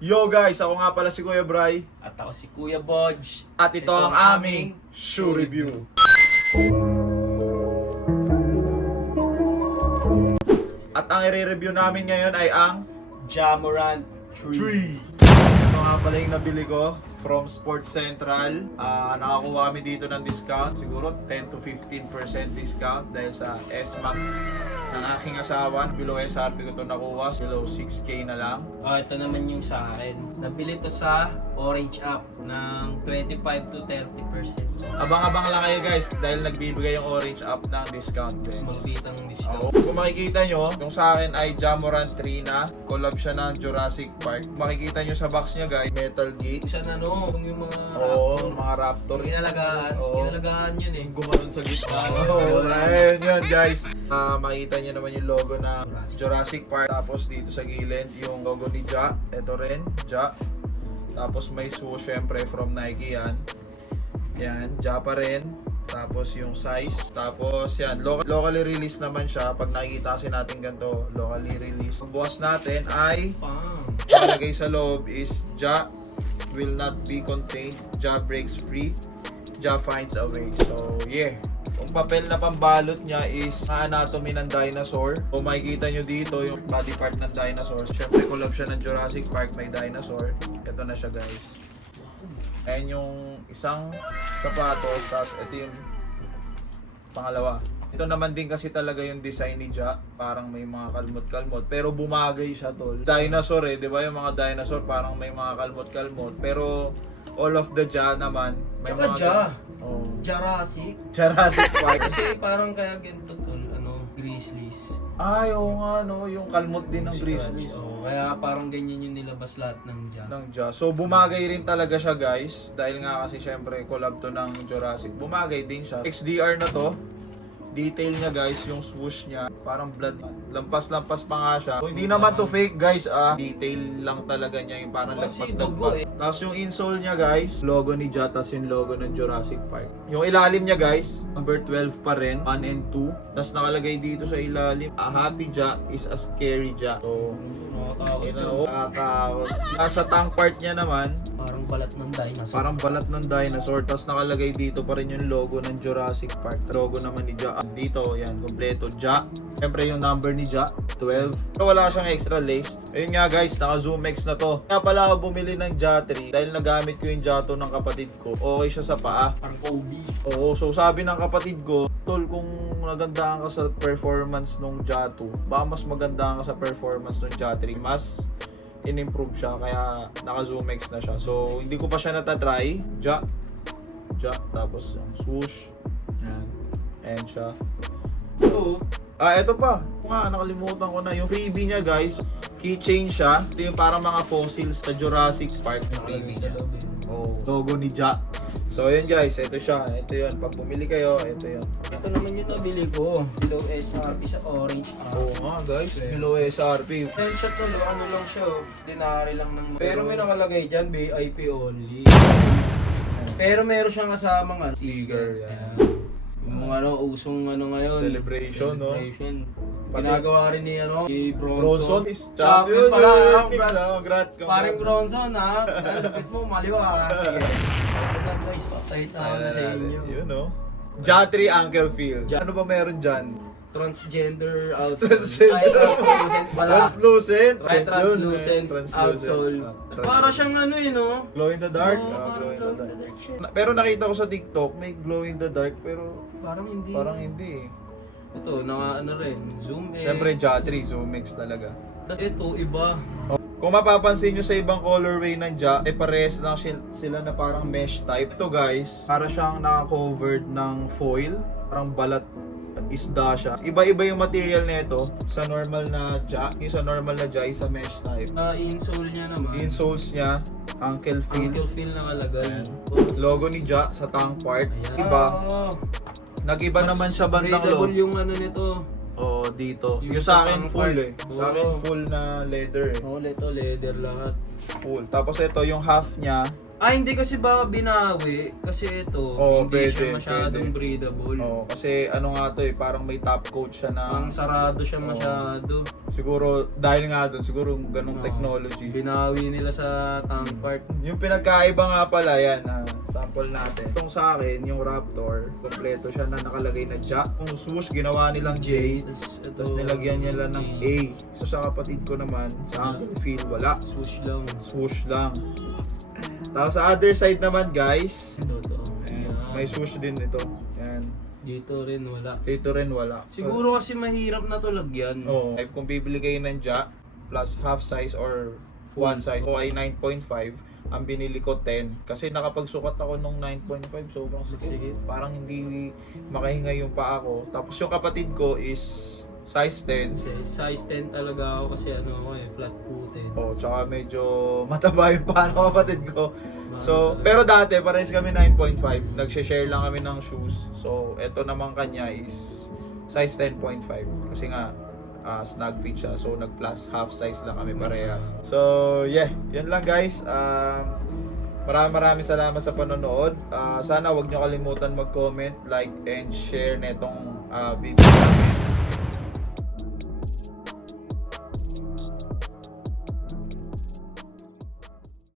Yo guys, ako nga pala si Kuya Bry. At ako si Kuya Bodge. At ito ang aming shoe review. At ang i-review namin ngayon ay ang Jamorant 3. 3. Ito nga pala yung nabili ko from Sports Central. Nakakuha kami dito ng discount. Siguro 10 to 15% discount dahil sa SMAC ng aking asawa. Below SRP ko ito nakuha. Below 6K na lang. Ito naman yung sa akin. Nabili to sa Orange App ng 25 to 30%. Abang-abang lang kayo guys dahil nagbibigay yung Orange App ng discount guys. Mangitang discount. Kung makikita nyo, yung sa akin ay Jamorant 3 na. Collab siya ng Jurassic Park. Makikita nyo sa box niya guys, metal gate. Kung saan yung mga Oo, mga Raptor. Inalagaan. Oo. Inalagaan yun eh. Gumanon sa gitna. Oo, ayun yun guys. Makikita nyo naman yung logo ng Jurassic Park. Tapos dito sa gilid, yung logo ni Ja. Ito rin, Ja. Tapos may swoosh syempre from Nike yan. Yan, Ja pa rin. Tapos yung size. Tapos yan, locally released naman siya. Pag nakikita kasi natin ganito, locally released. Ang bukas natin ay nalagay sa loob is Ja will not be contained. Ja breaks free. Ja finds a way. So yeah. Yung papel na pambalot niya is anatomy ng dinosaur. Kung makikita nyo dito yung body part ng dinosaur. Siyempre collab siya ng Jurassic Park, may dinosaur. Ito na siya guys. Ayan yung isang sapatos, tapos ito yung pangalawa. Ito naman din kasi talaga yung design ni Ja. Parang may mga kalmot-kalmot. Pero bumagay siya tol. Dinosaur di ba yung mga dinosaur parang may mga kalmot-kalmot. Pero all of the Ja naman. May Tsaka mga Ja. Oh. Jurassic Park. Kasi parang kaya ganito tol, Grizzlies. Ay, oo nga no, yung kalmot din ng Grizzlies. Kaya parang ganyan yung nilabas lahat ng Ja. Ng Ja. So bumagay rin talaga siya guys. Dahil nga kasi syempre collab to ng Jurassic. Bumagay din siya. XDR na to. Detail niya guys, yung swoosh niya, parang blood, lampas-lampas pa nga siya. Kung hindi naman to fake guys, detail lang talaga niya, yung parang lampas-lampas. Tapos yung insole niya guys, logo ni Ja, tapos yung logo ng Jurassic Park. Yung ilalim niya guys, number 12 pa rin, 1 and 2. Tapos nakalagay dito sa ilalim, a happy Ja is a scary Ja. So, nakakatakot. Sa tank part niya naman, Parang balat ng dinosaur. parang balat ng dinosaur. Tapos nakalagay dito pa rin yung logo ng Jurassic Park. Logo naman ni Ja. Dito, yan, kompleto. Ja. Siyempre yung number ni Ja, 12. Pero wala siyang extra lace. Ayun nga guys, naka Zoom X na to. Kaya pala ako bumili ng Ja 3 dahil nagamit ko yung Ja 2 ng kapatid ko. Okay siya sa paa. Parang Kobe. Oo, so sabi ng kapatid ko, tol, kung nagandahan ka sa performance nung Ja 2, baka mas magandahan ka sa performance nung Ja 3. Mas in-improve siya, kaya naka-zoom X na siya. So, hindi ko pa siya natatry. Ja, tapos yung swoosh. Yan. Ayan siya. So, ito pa. Nakalimutan ko na. Yung freebie niya guys, keychain siya. Ito yung parang mga fossils sa Jurassic Park. Yung freebie niya. Logo ni Ja. So, ayan guys, ito siya. Ito yun. Pag bumili kayo, ito yun. Ito naman yung nabili ko. Below SRP sa Orange App. Oo nga guys, below SRP. Yan siya to, ano lang siya, dinari lang ng... Pero may nakalagay dyan, VIP only. Pero meron siyang kasamang Sticker, yan. Ayan. Yung usong ngayon. Celebration, no? Ginagawa rin ni Bronson Bronson. is Champion champion. pala. Congrats. Paring Bronson ha. Lupit mo, maliwa. Sige. Guys, update na sa inyo. Yun, no? Ja 3 Uncle Phil. Ano ba meron dyan? Transgender outsole. Ay, translucent pala. Translucent. Translucent outsole. Translucent. Para siyang no? Glow in the dark. Parang Glow in the glow in the dark. dark siya. Pero nakita ko sa TikTok, may glow in the dark, pero Parang hindi. parang hindi eh. Ito, rin. Zoom X. Siyempre, Ja 3, Zoom X talaga. Tapos ito, iba. Kung mapapansin nyo sa ibang colorway ng Ja, parehas lang sila na parang mesh type. Ito guys, para siyang naka-covered ng foil, parang balat isda siya. Iba-iba yung material nito sa normal na Ja. Yung sa normal na Ja is sa mesh type. Insole niya naman. Insoles niya, Uncle Phil. Uncle Phil nakalagay. Logo ni Ja sa tongue part. Ayan. Iba. Nag-iba naman siya bandang loob. Breathable yung nito. Dito. Yung Yung sa akin tongue full part. Sa akin full na leather eh. Ito, leather lahat. Full. Tapos ito yung half niya Hindi kasi baka binawi. Kasi ito, Oo, hindi siya pwede, masyadong pwede. breathable. Oh, kasi ano nga to parang may top coat siya na Ang sarado siya masyado. siguro dahil nga doon siguro ganung Oo. technology. Binawi nila sa tank part. Yung pinagkaiba nga pala yan, sample natin. Itong sa akin, yung Raptor, kompleto siya na nakalagay na jack. Yung swoosh, ginawa nilang J. Tapos nilagyan niya lang ng A. So sa kapatid ko naman, sa akin feel wala. Swoosh lang. Swoosh lang. Tapos sa other side naman guys, Ito. ayan, may swoosh din ito. Yan. Dito rin wala. Dito rin wala. Siguro kasi mahirap na to lagyan. Oh, kung bibili kayo ng jack plus half size or one size o ay 9.5, ang binili ko 10 kasi nakapagsukat ako nung 9.5 sobrang Sige. sakit. Parang hindi makahinga yung paa ko. Tapos yung kapatid ko is size 10. Kasi size 10 talaga ako kasi ako flat footed. Oh, tsaka medyo mataba yung paa ng kapatid ko. So, talaga. pero dati parehas kami 9.5. Nag-share lang kami ng shoes. So, eto naman kanya is size 10.5 kasi nga snug fit siya. So, nag-plus half size lang kami parehas. So, yeah. Yun lang guys. Maraming salamat sa panonood. Sana wag nyo kalimutan mag-comment, like, and share netong video namin.